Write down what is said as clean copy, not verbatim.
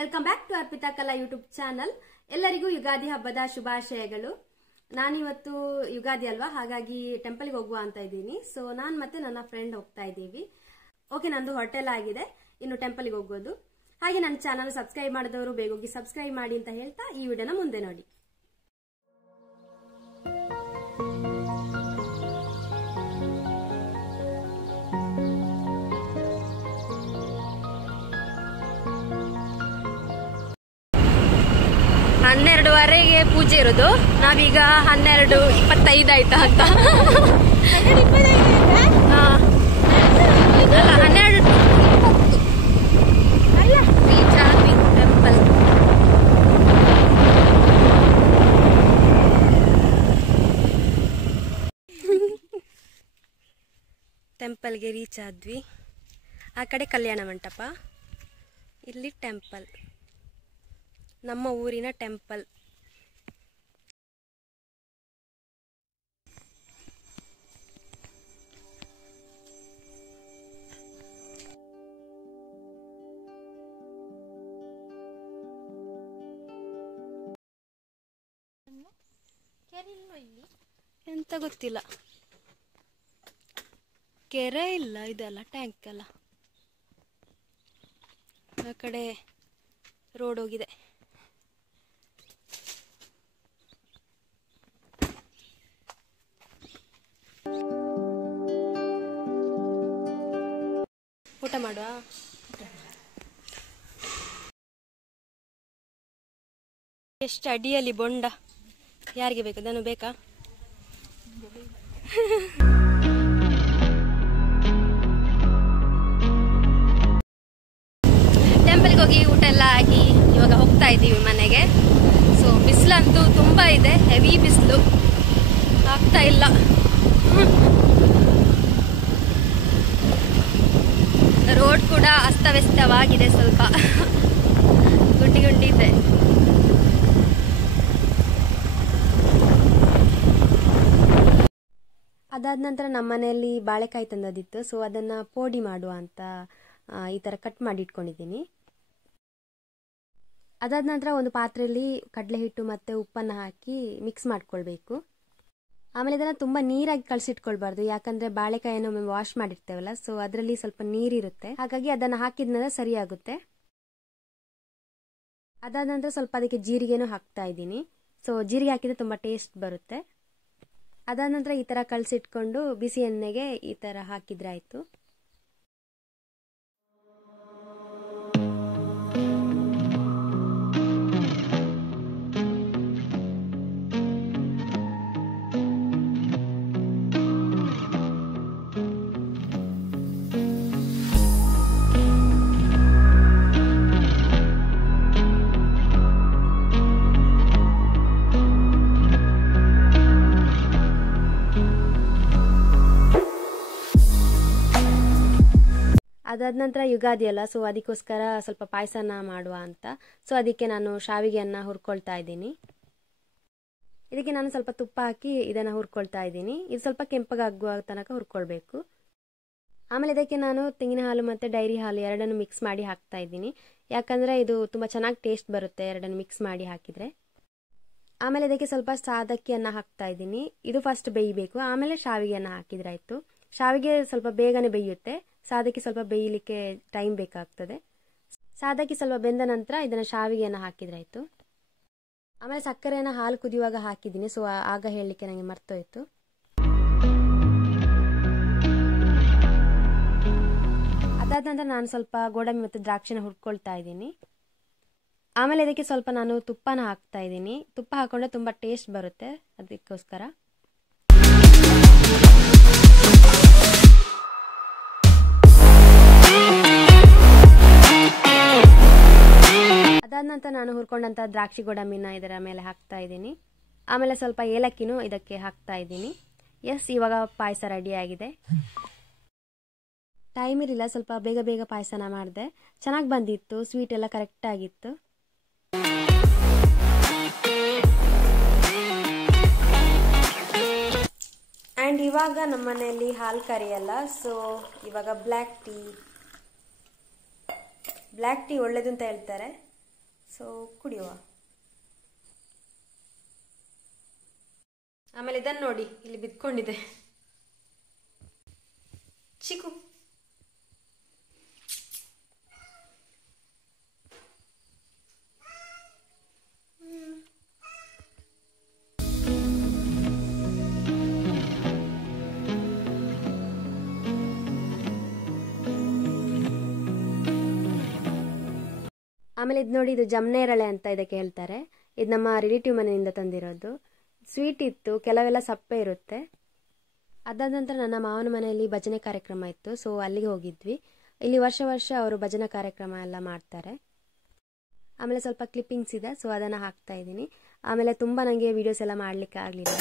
Welcome back to Arpita ಕಲಾ YouTube channel. ಎಲ್ಲರಿಗೂ ಯುಗಾದಿ ಹಬ್ಬದ ಶುಭಾಶಯಗಳು. ನಾನಿವತ್ತು ಯುಗಾದಿ ಅಲ್ವಾ, ಹಾಗಾಗಿ ಟೆಂಪಲ್ಗೆ ಹೋಗುವ ಅಂತ ಇದ್ದೀನಿ. ಸೊ ನಾನು ಮತ್ತೆ ನನ್ನ ಫ್ರೆಂಡ್ ಹೋಗ್ತಾ ಇದ್ದೀವಿ. ಓಕೆ, ನಂದು ಹೋಟೆಲ್ ಆಗಿದೆ, ಇನ್ನು ಟೆಂಪಲ್ಗೆ ಹೋಗೋದು. ಹಾಗೆ ನನ್ನ ಚಾನಲ್ ಸಬ್ಸ್ಕ್ರೈಬ್ ಮಾಡಿದವರು ಬೇಗ ಹೋಗಿ ಸಬ್ಸ್ಕ್ರೈಬ್ ಮಾಡಿ ಅಂತ ಹೇಳ್ತಾ ಈ ವಿಡಿಯೋನ ಮುಂದೆ ನೋಡಿ. ಹನ್ನೆರಡುವರೆಗೆ ಪೂಜೆ ಇರೋದು. ನಾವೀಗ 12:25 ಆಯ್ತಾ ಅಂತ. 12:20 ಟೆಂಪಲ್. ಟೆಂಪಲ್ಗೆ ರೀಚ್ ಆದ್ವಿ. ಆ ಕಡೆ ಕಲ್ಯಾಣ ಮಂಟಪ, ಇಲ್ಲಿ ಟೆಂಪಲ್, ನಮ್ಮ ಊರಿನ ಟೆಂಪಲ್. ಎಂತ ಗೊತ್ತಿಲ್ಲ, ಕೆರೆ ಇಲ್ಲ, ಇದೆಲ್ಲ ಟ್ಯಾಂಕ್ ಅಲ್ಲ. ಆ ಕಡೆ ರೋಡ್ ಹೋಗಿದೆ. ಊಟ ಮಾಡುವ. ಎಷ್ಟು ಅಡಿಯಲ್ಲಿ ಬೊಂಡ, ಯಾರಿಗೆ ಬೇಕು? ಅದನ್ನು ಬೇಕಾ? ಟೆಂಪಲ್ಗೆ ಹೋಗಿ ಊಟ ಎಲ್ಲ ಆಗಿ ಇವಾಗ ಹೋಗ್ತಾ ಇದ್ದೀವಿ ಮನೆಗೆ. ಸೊ ಬಿಸಿಲಂತೂ ತುಂಬ ಇದೆ, ಹೆವಿ ಬಿಸಿಲು, ಆಗ್ತಾ ಇಲ್ಲ. ರೋಡ್ ಕೂಡ ಅಸ್ತವ್ಯಸ್ತವಾಗಿದೆ, ಸ್ವಲ್ಪ ಗುಂಡಿ ಗುಂಡಿ ಇದೆ. ಅದಾದ ನಂತರ ನಮ್ಮ ಮನೆಯಲ್ಲಿ ಬಾಳೆಕಾಯಿ ತಂದದಿತ್ತು. ಸೊ ಅದನ್ನ ಪೋಡಿ ಮಾಡುವ ಅಂತ ಈ ತರ ಕಟ್ ಮಾಡಿ ಇಟ್ಕೊಂಡಿದ್ದೀನಿ. ಅದಾದ ನಂತರ ಒಂದು ಪಾತ್ರೆಯಲ್ಲಿ ಕಡಲೆ ಹಿಟ್ಟು ಮತ್ತೆ ಉಪ್ಪನ್ನು ಹಾಕಿ ಮಿಕ್ಸ್ ಮಾಡ್ಕೊಳ್ಬೇಕು. ಆಮೇಲೆ ಇದನ್ನ ತುಂಬಾ ನೀರಾಗಿ ಕಳ್ಸಿಟ್ಕೊಳ್ಬಾರ್ದು, ಯಾಕಂದ್ರೆ ಬಾಳೆಕಾಯನ್ನು ಒಮ್ಮೆ ವಾಶ್ ಮಾಡಿರ್ತೇವಲ್ಲ, ಸೊ ಅದರಲ್ಲಿ ಸ್ವಲ್ಪ ನೀರಿರುತ್ತೆ, ಹಾಗಾಗಿ ಅದನ್ನ ಹಾಕಿದ್ಮೇಲೆ ಸರಿ ಆಗುತ್ತೆ. ಅದಾದ ನಂತರ ಸ್ವಲ್ಪ ಅದಕ್ಕೆ ಜೀರಿಗೆನೂ ಹಾಕ್ತಾ ಇದ್ದೀನಿ. ಸೊ ಜೀರಿಗೆ ಹಾಕಿದ್ರೆ ತುಂಬಾ ಟೇಸ್ಟ್ ಬರುತ್ತೆ. ಅದಾದ ನಂತರ ಈ ತರ ಕಳ್ಸಿಟ್ಕೊಂಡು ಬಿಸಿ ಎಣ್ಣೆಗೆ ಈ ತರ ಹಾಕಿದ್ರೆ ಆಯ್ತು. ಅದಾದ ನಂತರ ಯುಗಾದಿ ಅಲ್ಲ, ಸೊ ಅದಕ್ಕೋಸ್ಕರ ಸ್ವಲ್ಪ ಪಾಯಸನ ಮಾಡುವ ಅಂತ. ಸೊ ಅದಕ್ಕೆ ನಾನು ಶಾವಿಗೆಯನ್ನ ಹುರ್ಕೊಳ್ತಾ ಇದ್ದೀನಿ. ಇದಕ್ಕೆ ನಾನು ಸ್ವಲ್ಪ ತುಪ್ಪ ಹಾಕಿ ಇದನ್ನ ಹುರ್ಕೊಳ್ತಾ ಇದ್ದೀನಿ. ಇದು ಸ್ವಲ್ಪ ಕೆಂಪಗಾಗುವ ತನಕ ಹುರ್ಕೊಳ್ಬೇಕು. ಆಮೇಲೆ ಇದಕ್ಕೆ ನಾನು ತೆಂಗಿನ ಹಾಲು ಮತ್ತೆ ಡೈರಿ ಹಾಲು ಎರಡನ್ನು ಮಿಕ್ಸ್ ಮಾಡಿ ಹಾಕ್ತಾ ಇದ್ದೀನಿ, ಯಾಕಂದ್ರೆ ಇದು ತುಂಬಾ ಚೆನ್ನಾಗಿ ಟೇಸ್ಟ್ ಬರುತ್ತೆ ಎರಡನ್ನು ಮಿಕ್ಸ್ ಮಾಡಿ ಹಾಕಿದ್ರೆ. ಆಮೇಲೆ ಇದಕ್ಕೆ ಸ್ವಲ್ಪ ಸಾದಕ್ಕಿಯನ್ನ ಹಾಕ್ತಾ ಇದ್ದೀನಿ. ಇದು ಫಸ್ಟ್ ಬೇಯಬೇಕು, ಆಮೇಲೆ ಶಾವಿಗೆಯನ್ನ ಹಾಕಿದ್ರೆ ಆಯ್ತು. ಶಾವಿಗೆ ಸ್ವಲ್ಪ ಬೇಗನೆ ಬೇಯುತ್ತೆ, ಸಾದಕ್ಕಿ ಸ್ವಲ್ಪ ಬೇಯಲಿಕ್ಕೆ ಟೈಮ್ ಬೇಕಾಗ್ತದೆ. ಸಾದಕ್ಕಿ ಸ್ವಲ್ಪ ಬೆಂದ ನಂತರ ಇದನ್ನ ಶಾವಿಗೆಯನ್ನ ಹಾಕಿದ್ರೆ ಆಯ್ತು. ಆಮೇಲೆ ಸಕ್ಕರೆಯನ್ನ ಹಾಲು ಕುದಿಯುವಾಗ ಹಾಕಿದ್ದೀನಿ, ಸೊ ಆಗ ಹೇಳಲಿಕ್ಕೆ ನನಗೆ ಮರ್ತೋಯ್ತು. ಅದಾದ ನಂತರ ನಾನು ಸ್ವಲ್ಪ ಗೋಡಂಬಿ ಮತ್ತು ದ್ರಾಕ್ಷಿನ ಹುರ್ಕೊಳ್ತಾ ಇದ್ದೀನಿ. ಆಮೇಲೆ ಇದಕ್ಕೆ ಸ್ವಲ್ಪ ನಾನು ತುಪ್ಪನ ಹಾಕ್ತಾ ಇದ್ದೀನಿ. ತುಪ್ಪ ಹಾಕೊಂಡ್ರೆ ತುಂಬಾ ಟೇಸ್ಟ್ ಬರುತ್ತೆ, ಅದಕ್ಕೋಸ್ಕರ. ಅದಾದ ನಂತರ ನಾನು ಹುರ್ಕೊಂಡಂತ ದ್ರಾಕ್ಷಿ ಗೋಡಂಬಿನ ಇದರ ಮೇಲೆ ಹಾಕ್ತಾ ಇದ್ದೀನಿ. ಆಮೇಲೆ ಸ್ವಲ್ಪ ಏಲಕ್ಕಿನೂ ಇದಕ್ಕೆ ಹಾಕ್ತಾ ಇದ್ದೀನಿ. ಎಸ್, ಇವಾಗ ಪಾಯಸ ರೆಡಿ ಆಗಿದೆ. ಟೈಮ್ ಇರಲಿಲ್ಲ, ಸ್ವಲ್ಪ ಬೇಗ ಬೇಗ ಪಾಯಸನ ಮಾಡಿದೆ. ಚೆನ್ನಾಗಿ ಬಂದಿತ್ತು, ಸ್ವೀಟ್ ಎಲ್ಲ ಕರೆಕ್ಟ್ ಆಗಿತ್ತು. ಆ್ಯಂಡ್ ಇವಾಗ ನಮ್ಮ ಮನೆಯಲ್ಲಿ ಹಾಲು ಕರಿಯಲ್ಲ, ಸೊ ಇವಾಗ ಬ್ಲ್ಯಾಕ್ ಟೀ ಒಳ್ಳೇದು ಅಂತ ಹೇಳ್ತಾರೆ. ಸೊ ಕುಡಿಯುವ. ಆಮೇಲೆ ಇದನ್ನು ನೋಡಿ, ಇಲ್ಲಿ ಬಿದ್ಕೊಂಡಿದೆ ಚಿಕ್ಕು. ಆಮೇಲೆ ಇದು ನೋಡಿ, ಇದು ಜಮ್ನೇರಳೆ ಅಂತ ಇದಕ್ಕೆ ಹೇಳ್ತಾರೆ. ಇದು ನಮ್ಮ ರಿಲೇಟಿವ್ ಮನೆಯಿಂದ ತಂದಿರೋದು. ಸ್ವೀಟ್ ಇತ್ತು, ಕೆಲವೆಲ್ಲ ಸಪ್ಪೆ ಇರುತ್ತೆ. ಅದಾದ ನಂತರ ನನ್ನ ಮಾವನ ಮನೆಯಲ್ಲಿ ಭಜನೆ ಕಾರ್ಯಕ್ರಮ ಇತ್ತು, ಸೊ ಅಲ್ಲಿಗೆ ಹೋಗಿದ್ವಿ. ಇಲ್ಲಿ ವರ್ಷ ವರ್ಷ ಅವರು ಭಜನಾ ಕಾರ್ಯಕ್ರಮ ಎಲ್ಲ ಮಾಡ್ತಾರೆ. ಆಮೇಲೆ ಸ್ವಲ್ಪ ಕ್ಲಿಪ್ಪಿಂಗ್ಸ್ ಇದೆ, ಸೊ ಅದನ್ನು ಹಾಕ್ತಾ ಇದ್ದೀನಿ. ಆಮೇಲೆ ತುಂಬ ನನಗೆ ವೀಡಿಯೋಸ್ ಎಲ್ಲ ಮಾಡಲಿಕ್ಕೆ ಆಗಲಿಲ್ಲ.